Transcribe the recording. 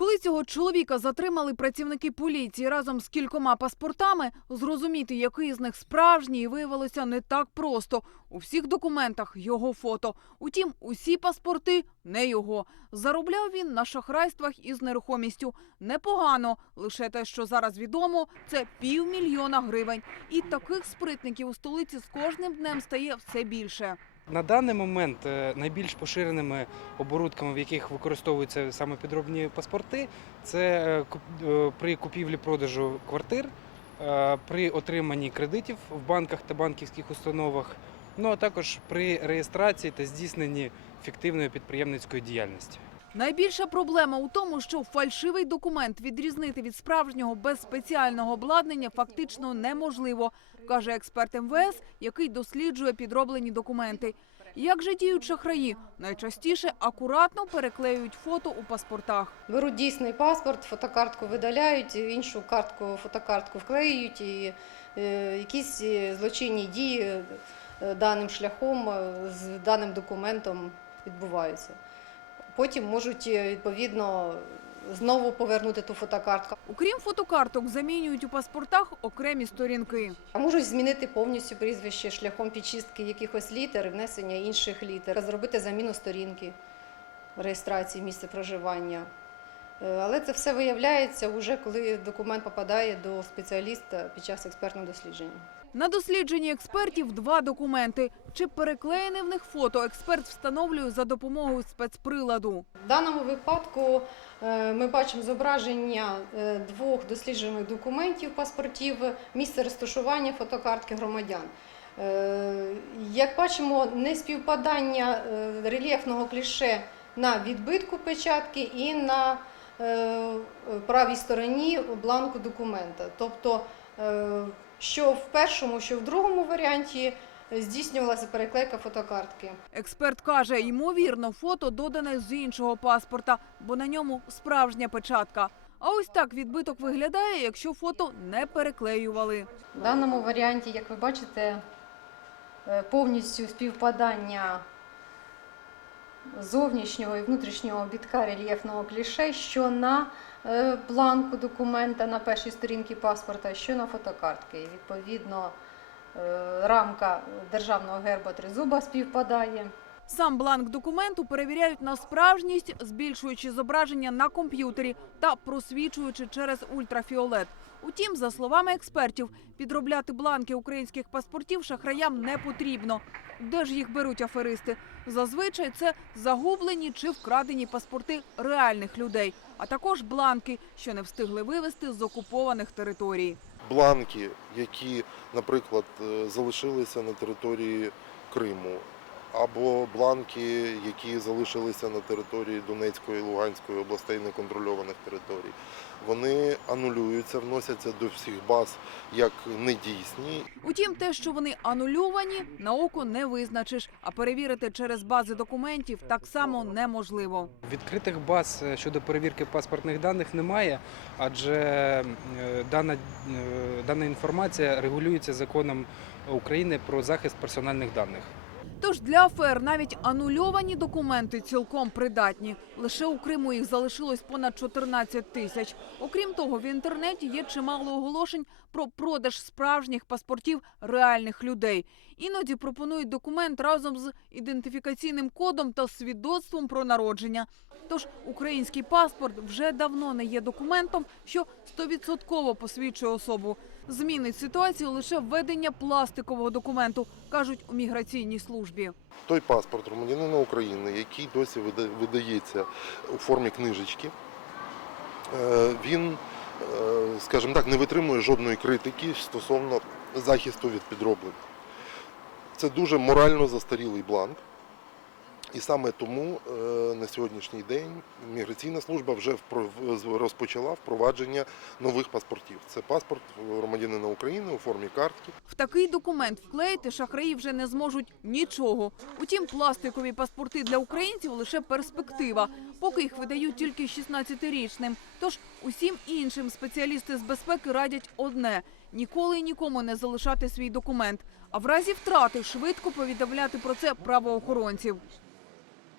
Коли цього чоловіка затримали працівники поліції разом з кількома паспортами, зрозуміти, який з них справжній, виявилося не так просто. У всіх документах його фото. Утім, усі паспорти не його. Заробляв він на шахрайствах із нерухомістю. Непогано. Лише те, що зараз відомо, це півмільйона гривень. І таких спритників у столиці з кожним днем стає все більше. На даний момент е, найбільш поширеними оборудками, в яких використовуються саме підробні паспорти, це е, е, при купівлі-продажу квартир, при отриманні кредитів в банках та банківських установах, ну а також при реєстрації та здійсненні фіктивної підприємницької діяльності. Найбільша проблема у тому, що фальшивий документ відрізнити від справжнього без спеціального обладнання фактично неможливо, каже експерт МВС, який досліджує підроблені документи. Як же діють шахраї? Найчастіше акуратно переклеюють фото у паспортах. Беруть дійсний паспорт, фотокартку видаляють, іншу картку, фотокартку вклеюють і е, якісь е, злочинні дії е, даним шляхом, з даним документом відбуваються. Потім можуть е, відповідно знову повернути ту фотокартку. Окрім фотокарток, замінюють у паспортах окремі сторінки. А можуть змінити повністю прізвище шляхом підчистки якихось літер, і внесення інших літер, зробити заміну сторінки реєстрації місця проживання. Е, Але це все виявляється вже коли документ попадає до спеціаліста під час експертного дослідження. На дослідженні експертів два документи. Чи переклеєне в них фото, експерт встановлює за допомогою спецприладу. В даному випадку е, ми бачимо зображення е, двох досліджених документів паспортів, місце розташування фотокартки громадян. Е, Як бачимо, неспівпадання е, рельєфного кліше на відбитку печатки і на правій стороні бланку документа. Тобто, що в першому, що в другому варіанті здійснювалася переклейка фотокартки. Експерт каже, ймовірно, фото додане з іншого паспорта, бо на ньому справжня печатка. А ось так відбиток виглядає, якщо фото не переклеювали. В даному варіанті, як ви бачите, е, повністю співпадання зовнішнього і внутрішнього бітка рельєфного кліше, що на е, бланку документа на першій сторінці паспорта, що на фотокартки. І, Відповідно, е, рамка державного герба тризуба співпадає. Сам бланк документу перевіряють на справжність, збільшуючи зображення на комп'ютері та просвічуючи через ультрафіолет. Утім, за словами експертів, підробляти бланки українських паспортів шахраям не потрібно. Де ж їх беруть аферисти? Зазвичай це загублені чи вкрадені паспорти реальних людей, а також бланки, що не встигли вивезти з окупованих територій. бланки, які, наприклад, е, залишилися на території Криму, або бланки, які залишилися на території Донецької, Луганської областей неконтрольованих територій. Вони анулюються, вносяться до всіх баз як недійсні Утім, те, що вони анульовані, на око не визначиш, а перевірити через бази документів так само неможливо. Відкритих баз е, щодо перевірки паспортних даних немає, адже е, дана, е, дана інформація регулюється законом України про захист персональних даних. Тож для АФР навіть анульовані документи цілком придатні. Лише у Криму їх залишилось понад 14 тисяч. Окрім того, в інтернеті є чимало оголошень про продаж справжніх паспортів реальних людей. Іноді пропонують документ разом з ідентифікаційним кодом та свідоцтвом про народження. Тож український паспорт вже давно не є документом, що стовідсотково посвідчує особу. Змінить ситуацію лише введення пластикового документу, кажуть у міграційній службі. той паспорт громадянина України, який досі видається у формі книжечки, е, він, скажімо так, не витримує жодної критики стосовно захисту від підроблень. Це дуже морально застарілий бланк. І саме тому е, на сьогоднішній день міграційна служба вже розпочала впровадження нових паспортів. Це паспорт громадянина України у формі картки. В такий документ вклеїти шахраї вже не зможуть нічого. Утім, пластикові паспорти для українців лише перспектива, поки їх видають тільки 16-річним. Тож усім іншим спеціалісти з безпеки радять одне – ніколи нікому не залишати свій документ, а в разі втрати швидко повідомляти про це правоохоронців.